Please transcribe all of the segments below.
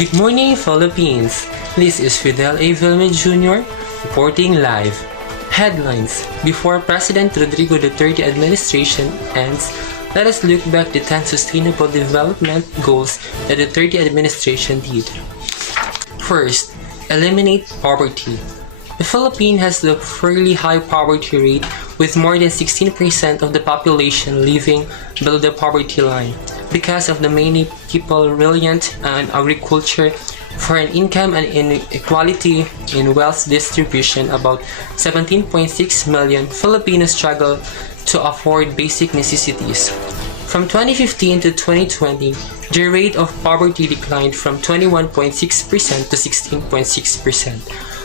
Good morning, Philippines. This is Fidel A. Vilme Jr. reporting live. Headlines. Before President Rodrigo Duterte administration ends, let us look back the 10 Sustainable Development Goals that the Duterte administration did. First, eliminate poverty. The Philippines has a fairly high poverty rate with more than 16% of the population living below the poverty line. Because of the many people reliant on agriculture for an income and inequality in wealth distribution, about 17.6 million Filipinos struggle to afford basic necessities. From 2015 to 2020, the rate of poverty declined from 21.6% to 16.6%.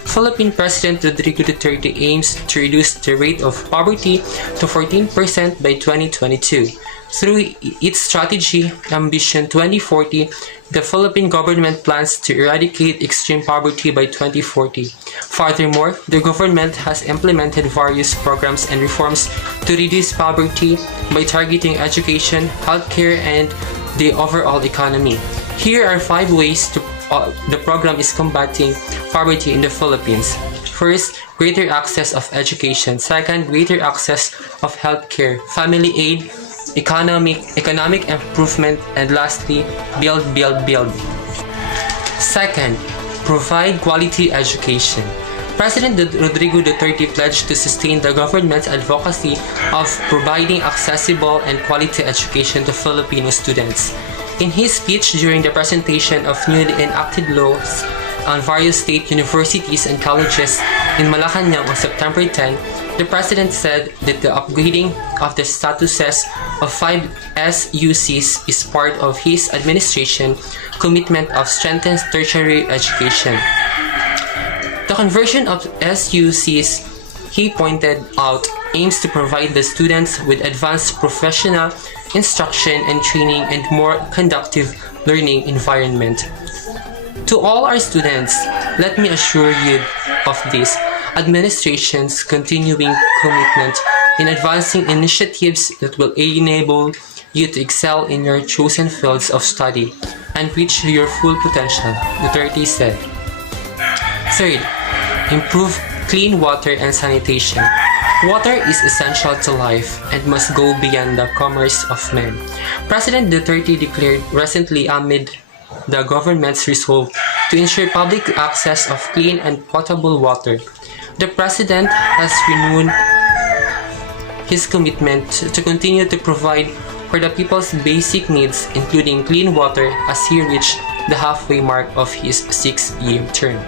Philippine President Rodrigo Duterte aims to reduce the rate of poverty to 14% by 2022. Through its strategy, Ambition 2040, the Philippine government plans to eradicate extreme poverty by 2040. Furthermore, the government has implemented various programs and reforms to reduce poverty by targeting education, healthcare, and the overall economy. Here are 5 ways the program is combating poverty in the Philippines. First, greater access of education. Second, greater access of healthcare, family aid, economic improvement, and lastly, build. Second, provide quality education. President Rodrigo Duterte pledged to sustain the government's advocacy of providing accessible and quality education to Filipino students. In his speech during the presentation of newly enacted laws on various state universities and colleges in Malacanang on September 10, the President said that the upgrading of the statuses of 5 SUCs is part of his administration commitment of strengthened tertiary education. The conversion of SUCs, he pointed out, aims to provide the students with advanced professional instruction and training and more conducive learning environment. To all our students, let me assure you of this administration's continuing commitment in advancing initiatives that will enable you to excel in your chosen fields of study and reach your full potential, Duterte said. Third, improve clean water and sanitation. Water is essential to life and must go beyond the commerce of men. President Duterte declared recently amid the government's resolve to ensure public access of clean and potable water. The President has renewed his commitment to continue to provide for the people's basic needs, including clean water, as he reached the halfway mark of his 6-year term.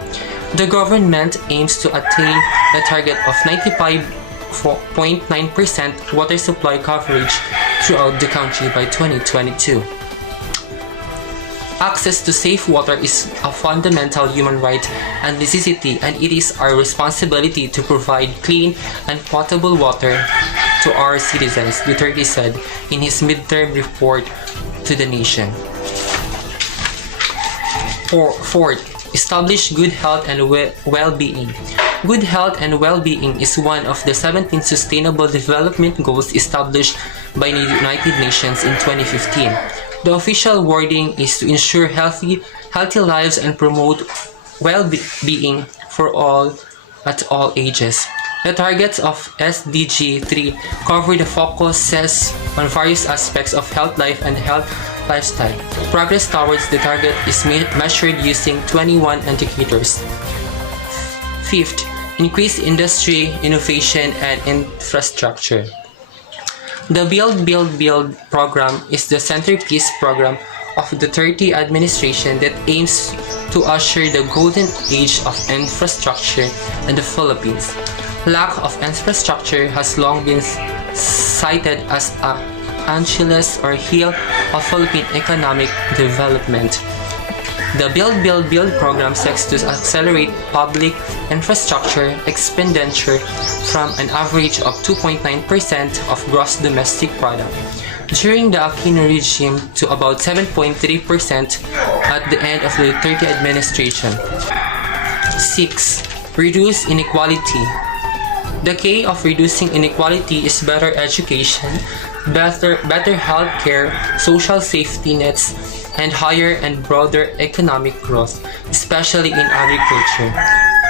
The government aims to attain a target of 95.9% water supply coverage throughout the country by 2022. Access to safe water is a fundamental human right and necessity, and it is our responsibility to provide clean and potable water to our citizens, Duterte said in his midterm report to the nation. Fourth, establish good health and well-being. Good health and well-being is one of the 17 Sustainable Development Goals established by the United Nations in 2015. The official wording is to ensure healthy lives and promote well-being for all at all ages. The targets of SDG 3 cover the focuses on various aspects of health life and health lifestyle. Progress towards the target is measured using 21 indicators. Fifth, increase industry, innovation, and infrastructure. The Build program is the centerpiece program of the Duterte administration that aims to usher the golden age of infrastructure in the Philippines. Lack of infrastructure has long been cited as an Achilles or heel of Philippine economic development. The Build program seeks to accelerate public infrastructure expenditure from an average of 2.9% of gross domestic product during the Aquino regime to about 7.3% at the end of the Duterte administration. 6. Reduce inequality. The key of reducing inequality is better education, better healthcare, social safety nets, and higher and broader economic growth, especially in agriculture.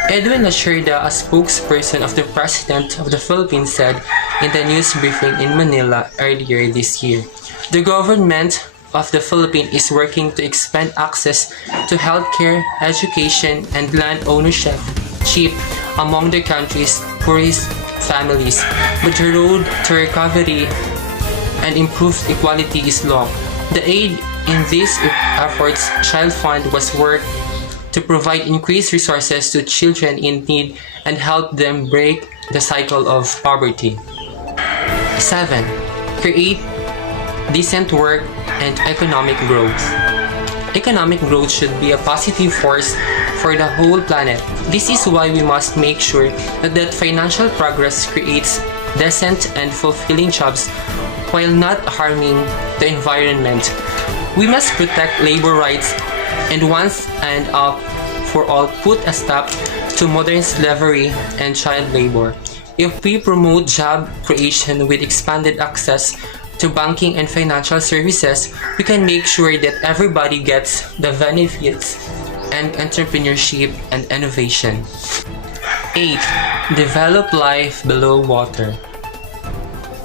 Edwin Lacerda, a spokesperson of the President of the Philippines, said in the news briefing in Manila earlier this year, the government of the Philippines is working to expand access to healthcare, education, and land ownership among the country's poorest families. But the road to recovery and improved equality is long. The aid in these efforts, Child Fund was worked to provide increased resources to children in need and help them break the cycle of poverty. 7. Create decent work and economic growth. Economic growth should be a positive force for the whole planet. This is why we must make sure that financial progress creates decent and fulfilling jobs while not harming the environment. We must protect labor rights and once and for all put a stop to modern slavery and child labor. If we promote job creation with expanded access to banking and financial services, we can make sure that everybody gets the benefits and entrepreneurship and innovation. 8. Develop life below water.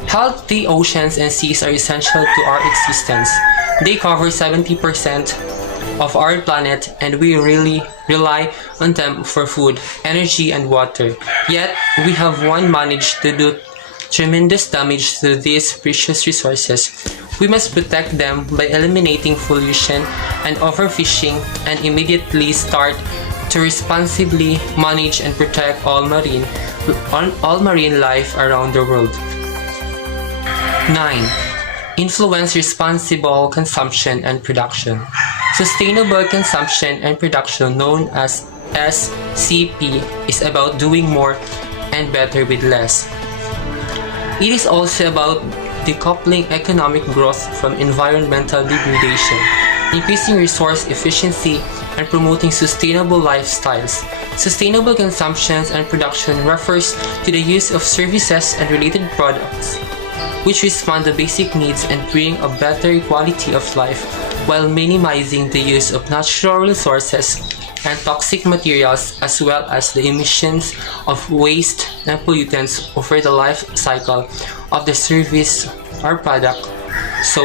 Healthy oceans and seas are essential to our existence. They cover 70% of our planet and we really rely on them for food, energy, and water. Yet, we have managed to do tremendous damage to these precious resources. We must protect them by eliminating pollution and overfishing and immediately start to responsibly manage and protect all marine life around the world. 9. Influence responsible consumption and production. Sustainable consumption and production, known as SCP, is about doing more and better with less. It is also about decoupling economic growth from environmental degradation, increasing resource efficiency, and promoting sustainable lifestyles. Sustainable consumption and production refers to the use of services and related products, which respond to basic needs and bring a better quality of life while minimizing the use of natural resources and toxic materials, as well as the emissions of waste and pollutants over the life cycle of the service or product, so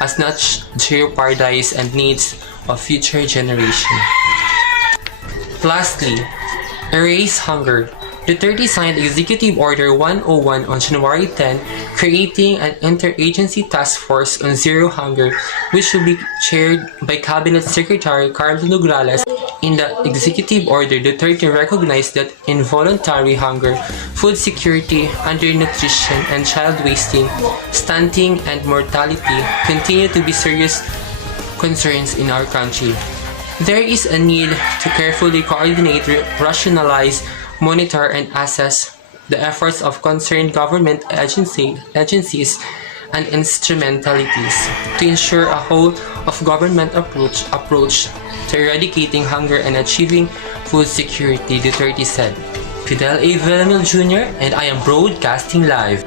as not jeopardize and needs of future generations. Lastly, erase hunger. Duterte signed Executive Order 101 on January 10, creating an interagency task force on zero hunger, which will be chaired by Cabinet Secretary Carlo Nograles. In the Executive Order, Duterte recognized that involuntary hunger, food security, undernutrition, and child wasting, stunting, and mortality continue to be serious concerns in our country. There is a need to carefully coordinate, rationalize, monitor, and assess the efforts of concerned government agencies and instrumentalities to ensure a whole of government approach to eradicating hunger and achieving food security, Duterte said. Fidel A. Villamil Jr. and I am broadcasting live.